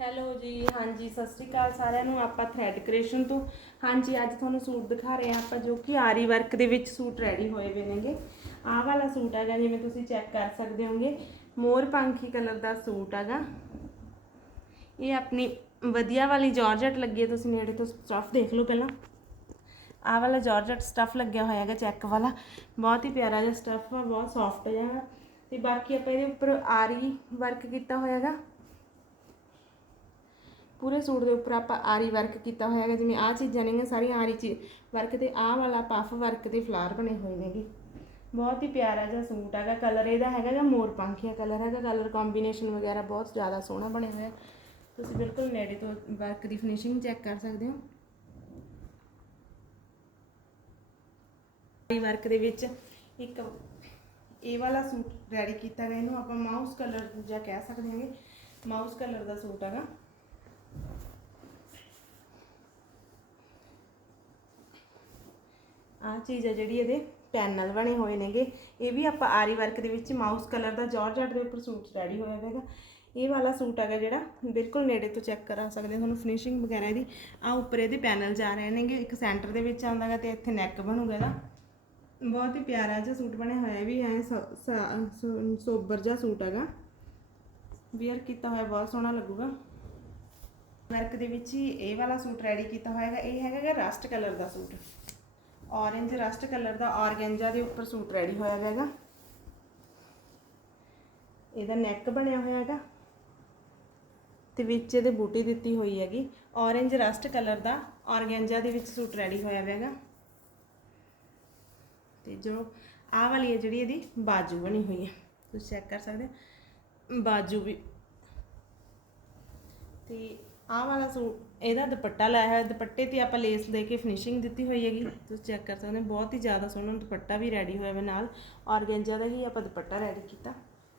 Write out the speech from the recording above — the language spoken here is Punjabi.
ਹੈਲੋ ਜੀ, ਹਾਂਜੀ, ਸਤਿ ਸ਼੍ਰੀ ਅਕਾਲ ਸਾਰਿਆਂ ਨੂੰ, ਆਪਾਂ ਥ੍ਰੈਡ ਕ੍ਰੀਏਸ਼ਨ ਤੋਂ। ਹਾਂਜੀ, ਅੱਜ ਤੁਹਾਨੂੰ ਸੂਟ ਦਿਖਾ ਰਹੇ ਹਾਂ ਆਪਾਂ ਜੋ ਕਿ ਆਰੀ ਵਰਕ ਦੇ ਵਿੱਚ ਸੂਟ ਰੈਡੀ ਹੋਏ ਵੇ ਨੇਗੇ। ਆਹ ਵਾਲਾ ਸੂਟ ਹੈਗਾ, ਜਿਵੇਂ ਤੁਸੀਂ ਚੈੱਕ ਕਰ ਸਕਦੇ ਹੋਗੇ, ਮੋਰ ਪੰਖੀ ਕਲਰ ਦਾ ਸੂਟ ਹੈਗਾ। ਇਹ ਆਪਣੀ ਵਧੀਆ ਵਾਲੀ ਜਾਰਜਟ ਲੱਗੀ ਹੈ, ਤੁਸੀਂ ਨੇੜੇ ਤੋਂ ਸਟਫ ਦੇਖ ਲਓ ਪਹਿਲਾਂ। ਆਹ ਵਾਲਾ ਜਾਰਜਟ ਸਟਫ ਲੱਗਿਆ ਹੋਇਆ ਹੈਗਾ ਚੈੱਕ ਵਾਲਾ। ਬਹੁਤ ਹੀ ਪਿਆਰਾ ਜਿਹਾ ਸਟਫ ਆ, ਬਹੁਤ ਸੌਫਟ ਜਿਹਾ ਹੈ ਤੇ ਬਾਕੀ ਆਪਾਂ ਇਹਦੇ ਉੱਪਰ ਆਰੀ ਵਰਕ ਕੀਤਾ ਹੋਇਆ ਹੈਗਾ। ਪੂਰੇ ਸੂਟ ਦੇ ਉੱਪਰ ਆਪਾਂ ਆਰੀ ਵਰਕ ਕੀਤਾ ਹੋਇਆ ਹੈਗਾ, ਜਿਵੇਂ ਆਹ ਚੀਜ਼ਾਂ ਨੇਗੀਆਂ ਸਾਰੀਆਂ ਆਰੀ ਚੀ ਵਰਕ ਤੇ, ਆਹ ਵਾਲਾ ਪਫ ਵਰਕ ਦੇ ਫਲਾਰ ਬਣੇ ਹੋਏ ਨੇਗੇ। ਬਹੁਤ ਹੀ ਪਿਆਰਾ ਜਿਹਾ ਸੂਟ ਹੈਗਾ ਕਲਰ ਇਹਦਾ ਹੈਗਾ ਜਾਂ ਮੋਰ ਪੰਖੀਆ ਕਲਰ ਹੈਗਾ ਕਲਰ ਕੰਬੀਨੇਸ਼ਨ ਵਗੈਰਾ ਬਹੁਤ ਜ਼ਿਆਦਾ ਸੋਹਣਾ ਬਣਿਆ ਹੋਇਆ। ਤੁਸੀਂ ਬਿਲਕੁਲ ਨੇੜੇ ਤੋਂ ਵਰਕ ਦੀ ਫਿਨਿਸ਼ਿੰਗ ਚੈੱਕ ਕਰ ਸਕਦੇ ਹੋ। ਆਰੀ ਵਰਕ ਦੇ ਵਿੱਚ ਇੱਕ ਇਹ ਵਾਲਾ ਸੂਟ ਰੈਡੀ ਕੀਤਾ ਗਿਆ, ਇਹਨੂੰ ਆਪਾਂ ਮਾਊਸ ਕਲਰ ਜਾਂ ਕਹਿ ਸਕਦੇ ਹਾਂਗੇ ਮਾਊਸ ਕਲਰ ਦਾ ਸੂਟ ਹੈਗਾ। ਆਹ ਚੀਜ਼ ਹੈ ਜਿਹੜੀ ਇਹਦੇ ਪੈਨਲ ਬਣੇ ਹੋਏ ਨੇਗੇ। ਇਹ ਵੀ ਆਪਾਂ ਆਰੀ ਵਰਕ ਦੇ ਵਿੱਚ ਮਾਊਸ ਕਲਰ ਦਾ ਜਾਰਜਟ ਦੇ ਉੱਪਰ ਸੂਟ ਰੈਡੀ ਹੋਇਆ ਹੈਗਾ ਇਹ ਵਾਲਾ ਸੂਟ ਹੈਗਾ ਜਿਹੜਾ ਬਿਲਕੁਲ ਨੇੜੇ ਤੋਂ ਚੈੱਕ ਕਰਾ ਸਕਦੇ ਹੋ, ਤੁਹਾਨੂੰ ਫਿਨਿਸ਼ਿੰਗ ਵਗੈਰਾ ਇਹਦੀ। ਆ ਉੱਪਰ ਇਹਦੇ ਪੈਨਲ ਜਾ ਰਹੇ ਨੇਗੇ, ਇੱਕ ਸੈਂਟਰ ਦੇ ਵਿੱਚ ਆਉਂਦਾਗਾ ਤੇ ਇੱਥੇ ਨੈਕ ਬਣੂਗਾ ਇਹਦਾ ਬਹੁਤ ਹੀ ਪਿਆਰਾ ਜਿਹਾ ਸੂਟ ਬਣਿਆ ਹੋਇਆ ਵੀ ਐ ਸੋਬਰ ਜਿਹਾ ਸੂਟ ਹੈਗਾ। ਵੀਅਰ ਕੀਤਾ ਹੋਇਆ, ਬਹੁਤ ਸੋਹਣਾ ਲੱਗੂਗਾ। ਵਰਕ ਦੇ ਵਿੱਚ ਹੀ ਇਹ ਵਾਲਾ ਸੂਟ ਰੈਡੀ ਕੀਤਾ ਹੋਇਆ ਹੈਗਾ। ਇਹ ਹੈਗਾ ਰਸਟ ਕਲਰ ਦਾ ਸੂਟ। ਔਰੇਂਜ ਰਸਟ ਕਲਰ ਦਾ ਔਰਗੈਂਜਾ ਦੇ ਉੱਪਰ ਸੂਟ ਰੈਡੀ ਹੋਇਆ ਹੈਗਾ। ਇਹਦਾ ਨੈਕ ਬਣਿਆ ਹੋਇਆ ਹੈਗਾ। ਤੇ ਵਿੱਚ ਇਹਦੇ ਬੂਟੀ ਦਿੱਤੀ ਹੋਈ ਹੈਗੀ। ਔਰੇਂਜ ਰਸਟ ਕਲਰ ਦਾ ਔਰਗੈਂਜਾ ਦੇ ਵਿੱਚ ਸੂਟ ਰੈਡੀ ਹੋਇਆ ਹੈਗਾ। ਤੇ ਜੋ ਆਹ ਵਾਲੀ ਹੈ ਜਿਹੜੀ ਇਹਦੀ ਬਾਜੂ ਬਣੀ ਹੋਈ ਹੈ। ਤੁਸੀਂ ਚੈੱਕ ਕਰ ਸਕਦੇ ਹੋ। ਬਾਜੂ ਵੀ। ਤੇ ਆਹ ਵਾਲਾ ਸੂਟ, ਇਹਦਾ ਦੁਪੱਟਾ ਲਾਇਆ ਹੋਇਆ, ਦੁਪੱਟੇ ਤੇ ਆਪਾਂ ਲੇਸ ਦੇ ਕੇ ਫਿਨਿਸ਼ਿੰਗ ਦਿੱਤੀ ਹੋਈ ਹੈਗੀ। ਤੁਸੀਂ ਚੈੱਕ ਕਰ ਸਕਦੇ ਹੋ, ਬਹੁਤ ਹੀ ਜ਼ਿਆਦਾ ਸੋਹਣਾ ਦੁਪੱਟਾ ਵੀ ਰੈਡੀ ਹੋਇਆ ਵੇ ਨਾਲ। ਔਰਗੈਂਜਾ ਦਾ ਹੀ ਆਪਾਂ ਦੁਪੱਟਾ ਰੈਡੀ ਕੀਤਾ।